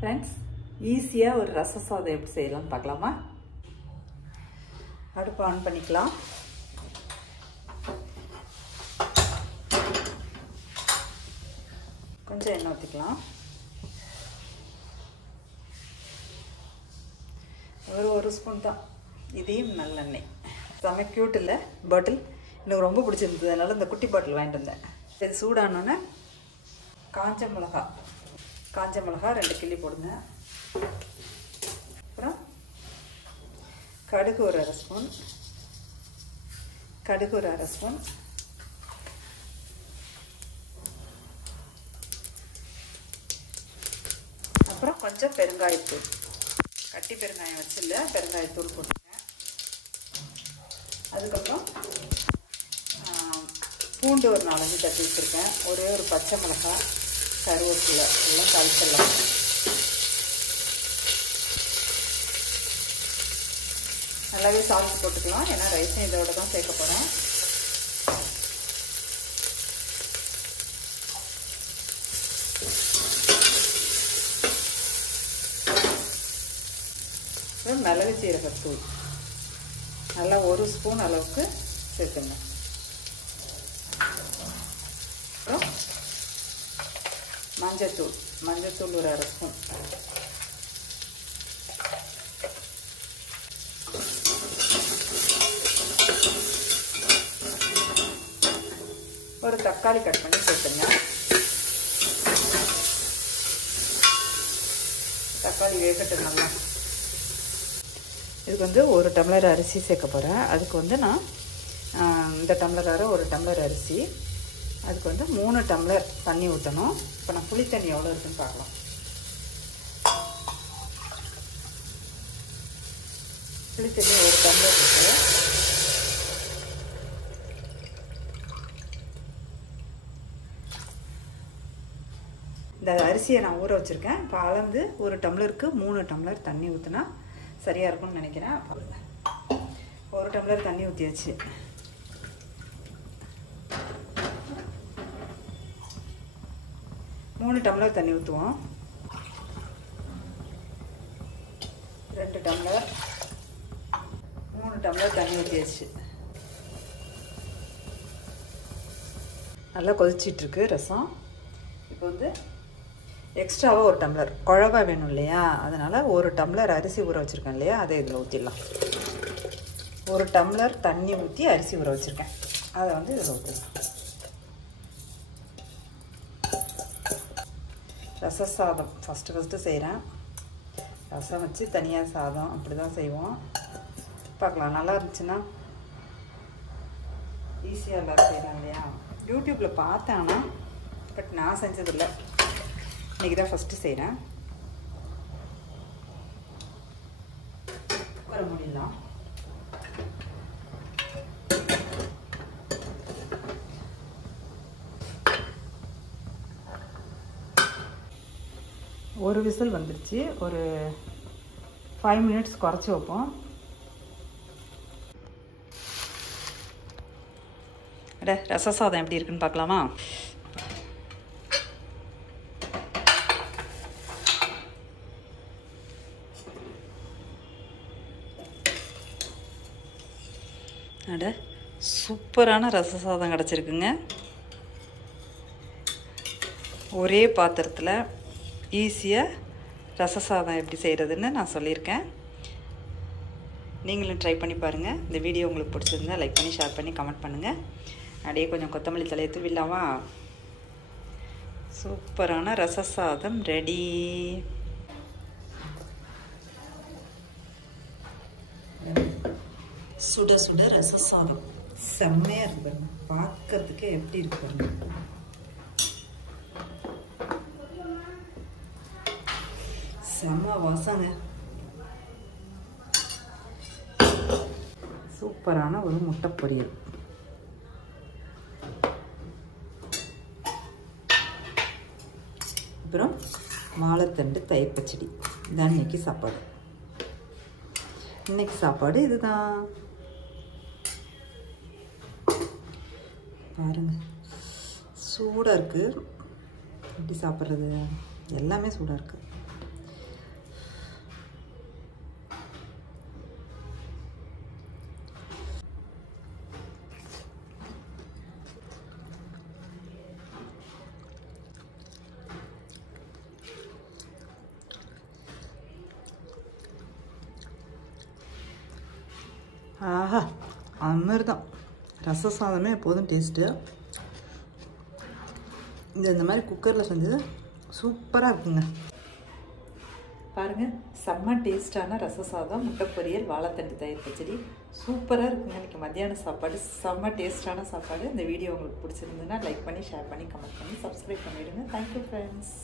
Friends ஈஸியா ஒரு ரச சாதம் எப்படி செய்யலாம் பார்க்கலாமா அடுப்பு ஆன் பண்ணிக்கலாம் கொஞ்சம் எண்ணெய் ஊத்திக்கலாம் ஒரு ஸ்பூன் தான் இதையும் நல்லெண்ணெய் செம கியூட் இல்ல பாட்டில் எனக்கு ரொம்ப பிடிச்சிருந்ததுனால இந்த குட்டி பாட்டில் வாங்கிட்டு வந்தேன் இது சூடானோனே காஞ்ச மிளகாய் 2 கிள்ளி போடுங்க அப்புறம் கடுகு ஒரு 1/2 ஸ்பூன் அப்புறம் கொஞ்சம் பெருங்காயத்தூள் கட்டி பெருங்காயம் வச்சில்ல பெருங்காயத்தூள் போட்டுங்க அதுக்கப்புறம் பூண்டு ஒரு 4 தட்டி வச்சுருக்கேன் ஒரே ஒரு பச்சை மிளகாய் கருவேப்பிலை எல்லாம் தாளிச்சிடலாம் நல்லாவே சால்ட் போட்டுக்கலாம் ஏன்னா ரைஸும் இதோட தான் சேர்க்க போகிறேன் மிளகு சீரகத்தூள் நல்லா 1 ஸ்பூன் அளவுக்கு சேர்த்துங்க அப்புறம் மஞ்சத்தூள் ஒரு 1/2 ஸ்பூன் ஒரு தக்காளி கட் பண்ணி சேர்த்துங்க தக்காளி வேகட்டும் நல்லா இதுக்கு வந்து 1 டம்ளர் அரிசி சேர்க்க போகிறேன் அதுக்கு வந்து நான் இந்த டம்ளரார 1 டம்ளர் அரிசி அதுக்கு வந்து 3 டம்ளர் தண்ணி ஊற்றணும் இப்போ நான் புளி தண்ணி எவ்வளோ இருக்குன்னு பார்க்கலாம் புளி தண்ணி 1 டம்ளர் இருக்கு இந்த அரிசியை நான் ஊற வச்சுருக்கேன் இப்போ அளந்து 1 டம்ளருக்கு 3 டம்ளர் தண்ணி ஊற்றினா சரியாக இருக்கும்னு நினைக்கிறேன் 1 டம்ளர் தண்ணி ஊற்றியாச்சு மூணு டம்ளர் தண்ணி ஊற்றுவோம் 2 டம்ளர் 3 டம்ளர் தண்ணி ஊற்றியாச்சு நல்லா கொதிச்சிட்ருக்கு ரசம் இப்போ வந்து எக்ஸ்ட்ராவாக 1 டம்ளர் குழவா வேணும் இல்லையா அதனால் 1 டம்ளர் அரிசி ஊற வச்சுருக்கேன் இல்லையா அதை இதில் ஊற்றிடலாம் 1 டம்ளர் தண்ணி ஊற்றி அரிசி ஊற வச்சுருக்கேன் அதை வந்து இதில் ஊற்றிடலாம் ரச சாதம் ஃபஸ்ட்டு செய்கிறேன் ரசம் வச்சு தனியாக சாதம் அப்படி தான் செய்வோம் பார்க்கலாம் நல்லா இருந்துச்சுன்னா ஈஸியாக எல்லோரும் செய்கிறாங்க இல்லையா யூடியூப்பில் பார்த்தேன் ஆனால் பட் நான் செஞ்சதில்லை இன்றைக்கி தான் ஃபஸ்ட்டு செய்கிறேன் குக்கரை மூடிடலாம் ஒரு விசில் வந்துருச்சு ஒரு 5 மினிட்ஸ் குறைச்சி வைப்போம் ரச சாதம் எப்படி இருக்குன்னு பார்க்கலாமா அட சூப்பரான ரச சாதம் கிடச்சிருக்குங்க ஒரே பாத்திரத்தில் ஈஸியாக ரச சாதம் எப்படி செய்கிறதுன்னு நான் சொல்லியிருக்கேன் நீங்களும் ட்ரை பண்ணி பாருங்கள் இந்த வீடியோ உங்களுக்கு பிடிச்சிருந்தா லைக் பண்ணி ஷேர் பண்ணி கமெண்ட் பண்ணுங்கள் அப்படியே கொஞ்சம் கொத்தமல்லி தலையை தூவிடலாமா சூப்பரான ரச சாதம் ரெடி சுட சுட ரச சாதம் செம்மையாக இருக்கு பாருங்க பார்க்கறதுக்கு எப்படி இருக்கு பாருங்க செம்ம வாசங்க சூப்பரான ஒரு முட்டை பொரியல் அப்புறம் வாழைத்தண்டு தயிர் பச்சடி இதான் இன்னைக்கு சாப்பாடு இன்னைக்கு சாப்பாடு இதுதான் பாருங்க சூடாக இருக்குது எப்படி சாப்பிட்றது எல்லாமே சூடாக இருக்குது ஆஹா அமிர்தம். ரச சாதமே எப்போதும் டேஸ்ட்டு. இந்த மாதிரி குக்கரில் செஞ்சது சூப்பராக இருக்குங்க. பாருங்கள், செம்ம டேஸ்ட்டான ரச சாதம், முட்டை பொரியல், வாழைத்தண்டு தயிர் பச்சடி சூப்பராக இருக்குங்க. இன்றைக்கி மத்தியான சாப்பாடு செம்ம டேஸ்ட்டான சாப்பாடு. இந்த வீடியோ உங்களுக்கு பிடிச்சிருந்ததுன்னா லைக் பண்ணி, ஷேர் பண்ணி, கமெண்ட் பண்ணி, சப்ஸ்கிரைப் பண்ணிவிடுங்க. Thank you friends.